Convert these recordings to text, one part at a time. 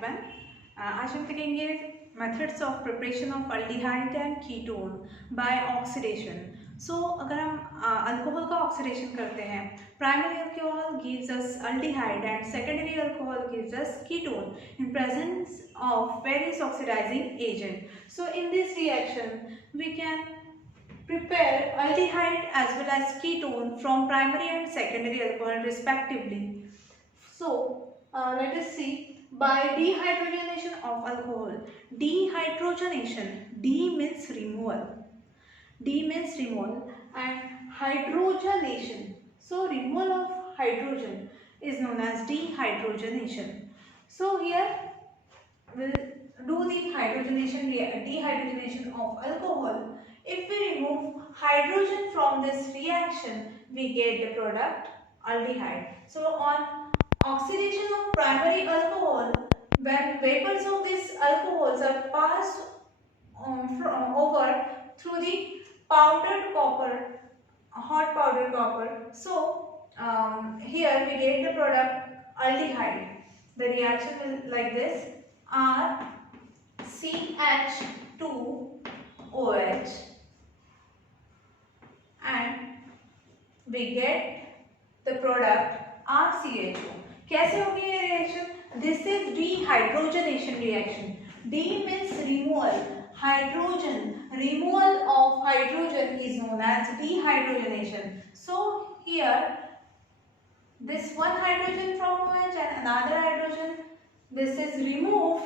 Part 1। आज हम देखेंगे methods of preparation of aldehyde and ketone by oxidation. So अगर हम अल्कोहल का ऑक्सीडेशन करते हैं, primary alcohol gives us aldehyde and secondary alcohol gives us ketone in presence of various oxidizing agent. So in this reaction we can prepare aldehyde as well as ketone from primary and secondary alcohol respectively. So let us see by dehydrogenation of alcohol. Dehydrogenation, D means removal, D means removal, and hydrogenation. So removal of hydrogen is known as dehydrogenation. So here will do the dehydrogenation of alcohol. If we remove hydrogen from this reaction, we get the product aldehyde. So on oxidation of primary alcohol, when vapors of these alcohols are passed over through the powdered copper, hot powdered copper, so here we get the product aldehyde. The reaction will like this: RCH2OH and we get the product RCHO. कैसे होगी ये reaction? This is dehydrogenation reaction. D means removal. Hydrogen, removal of hydrogen is known as dehydrogenation. So here this one hydrogen from OH and another hydrogen, this is removed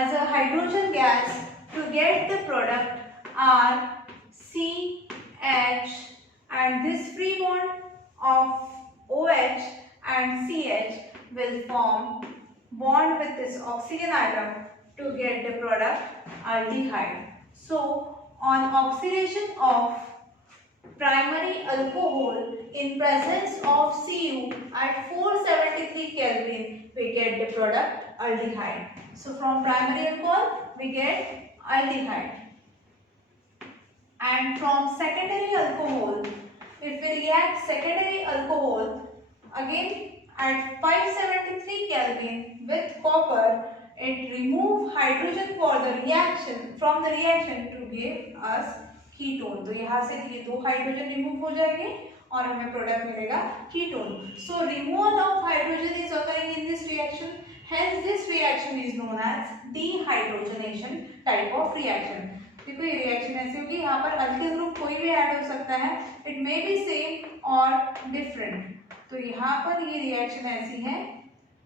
as a hydrogen gas to get the product RCH, and this free bond of OH and CH will form bond with this oxygen atom to get the product aldehyde. So on oxidation of primary alcohol in presence of Cu at 473 Kelvin, we get the product aldehyde. So from primary alcohol we get aldehyde. And from secondary alcohol, if we react secondary alcohol again at 573 Kelvin with copper, it remove hydrogen for the reaction from the reaction to give us ketone. तो यहाँ से ये दो hydrogen remove हो जाएंगे और हमें product मिलेगा ketone. So removal of hydrogen is occurring in this reaction, hence this reaction is known as dehydrogenation type of reaction. देखो ये रिएक्शन ऐसी होगी, यहाँ पर अल्किल ग्रुप कोई भी ऐड हो सकता है, इट मे बी सेम और डिफरेंट. तो यहाँ पर ये रिएक्शन ऐसी है.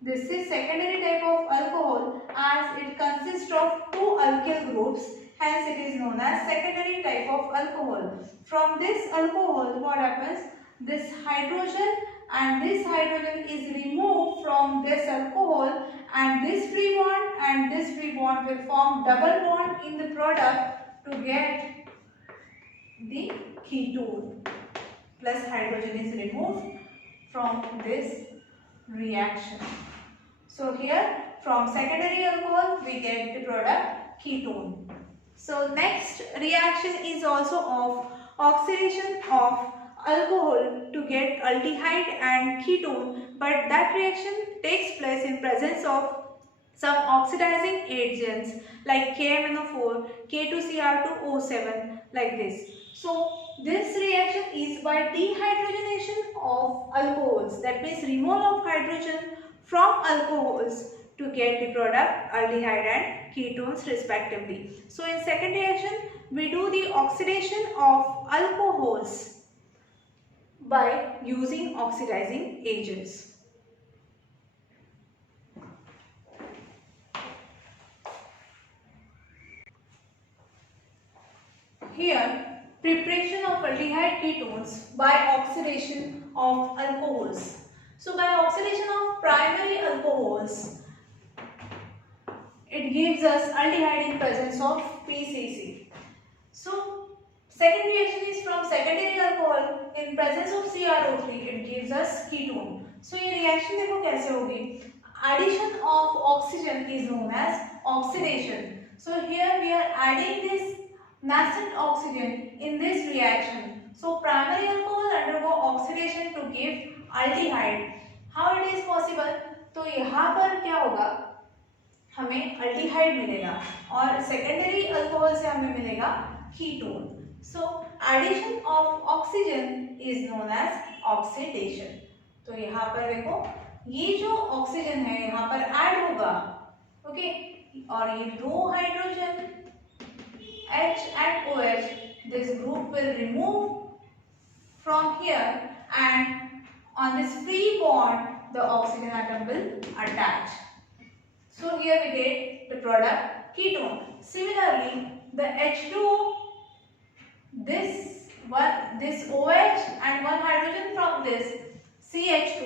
This is secondary type of alcohol as it consists of two alkyl groups, hence it is known as secondary type of alcohol. From this alcohol what happens? This hydrogen and this hydrogen is removed from this alcohol, and this free bond and this free bond will form double bond in the product to get the ketone. Plus hydrogen is removed from this reaction. So here from secondary alcohol we get the product ketone. So next reaction is also of oxidation of alcohol to get aldehyde and ketone, but that reaction takes place in presence of some oxidizing agents like KMnO4, K2Cr2O7, like this. So this reaction is by dehydrogenation of alcohols, that means removal of hydrogen from alcohols to get the product aldehyde and ketones respectively. So in second reaction we do the oxidation of alcohols by using oxidizing agents. Here preparation of aldehyde ketones by oxidation of alcohols. So by oxidation of primary alcohols, it gives us aldehyde in presence of PCC. So second reaction is from secondary alcohol in presence of CrO3, it gives us ketone. So ये reaction देखो कैसे होगी. Addition of oxygen is known as oxidation. So here we are adding this nascent oxygen in this reaction. So primary alcohol undergo oxidation to give aldehyde. How it is possible? तो यहाँ पर क्या होगा, हमें aldehyde मिलेगा और secondary alcohol से हमें मिलेगा ketone. So addition of oxygen is known as oxidation. तो यहाँ पर देखो ये जो ऑक्सीजन है यहाँ पर ऐड होगा, ओके, और ये दो hydrogen H and OH, this group will remove from here and on this free bond the oxygen atom will attach. So here we get the product ketone. Similarly, the H2O, this OH and one hydrogen from this CH2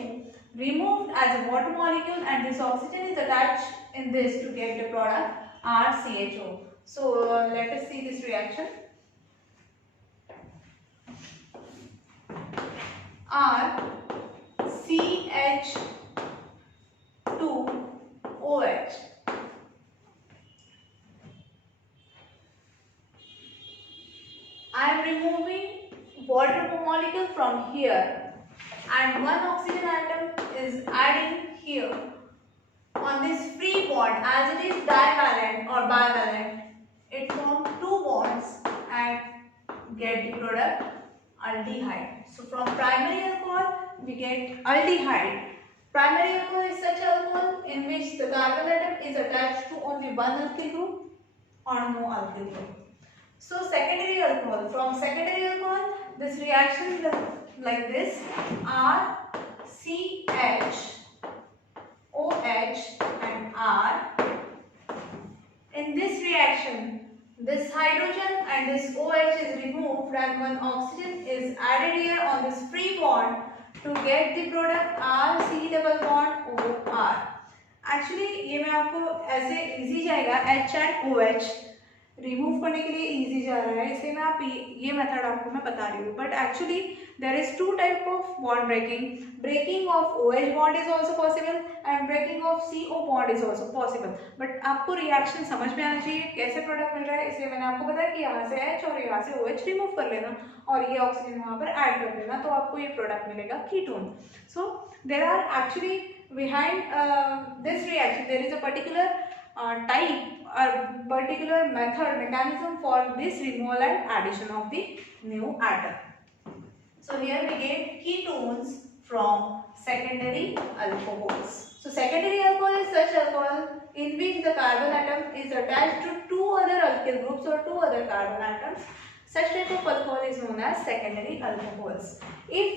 removed as a water molecule and this oxygen is attached in this to get the product RCHO. So let us see this reaction. RCH2OH. I am removing water molecule from here and one oxygen atom is adding here. On this free bond, as it is divalent or bivalent, it forms two bonds and get the product aldehyde. So from primary alcohol we get aldehyde. Primary alcohol is such alcohol in which the carbon atom is attached to only one alkyl group or no alkyl group. So secondary alcohol, from secondary alcohol this reaction is like this: RCHOH and R. In this reaction, this hydrogen and this OH is removed and one oxygen is added here on this free bond to get the product RC double bond OR. Actually ये मैं आपको ऐसे easy जाएगा, H and OH remove करने के लिए easy जा रहा है, इसलिए मैं आप ये मेथड आपको मैं बता रही हूँ. But actually there is two type of bond breaking of OH bond is also possible and breaking of CO bond is also possible. But आपको रिएक्शन समझ में आना चाहिए कैसे प्रोडक्ट मिल रहा है, इसलिए मैंने आपको बताया कि यहाँ से H और यहाँ से OH रिमूव कर लेना और ये ऑक्सीजन यहाँ पर ऐड कर देना, तो आपको ये प्रोडक्ट मिलेगा ketone. So there are actually behind this reaction there is a particular type or particular mechanism for this removal and addition of the new atom. So here we get ketones from secondary alcohols. So secondary alcohol is such alcohol in which the carbon atom is attached to two other alkyl groups or two other carbon atoms. Such type of alcohol is known as secondary alcohols. If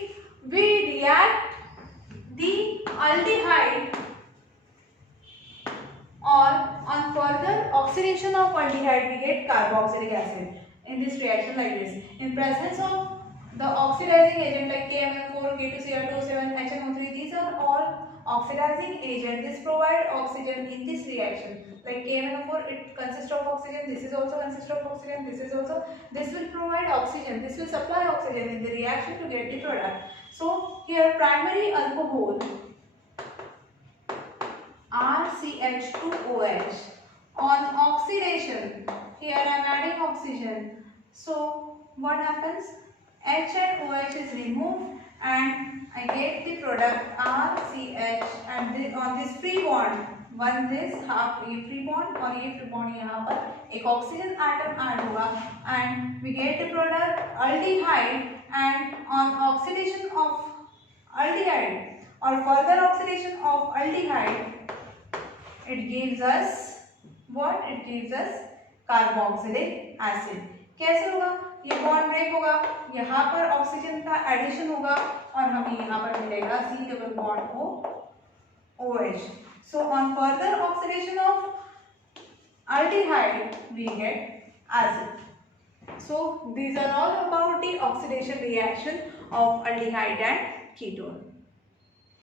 we react the aldehyde or on further oxidation of aldehyde we get carboxylic acid in this reaction like this. In presence of the oxidizing agent like KMnO4, K2Cr2O7, HNO3, these are all oxidizing agent. This provide oxygen in this reaction. Like KMnO4, it consists of oxygen. This is also consists of oxygen. This will provide oxygen. This will supply oxygen in the reaction to get the product. So here primary alcohol RCH2OH on oxidation, here I am adding oxygen, so what happens, H and OH is removed and I get the product RCH and on this free bond, one this half ये free bond और ये free bond यहाँ पर एक oxygen atom add होगा and we get the product aldehyde and on oxidation of aldehyde or further oxidation of aldehyde it gives us what? It gives us carboxylic acid. कैसे होगा? ये bond break होगा, यहाँ पर ऑक्सीजन का addition होगा और हमें यहाँ पर मिलेगा C double bond OH. So on further oxidation of aldehyde we get acid. So these are all about the oxidation reaction of aldehyde and ketone.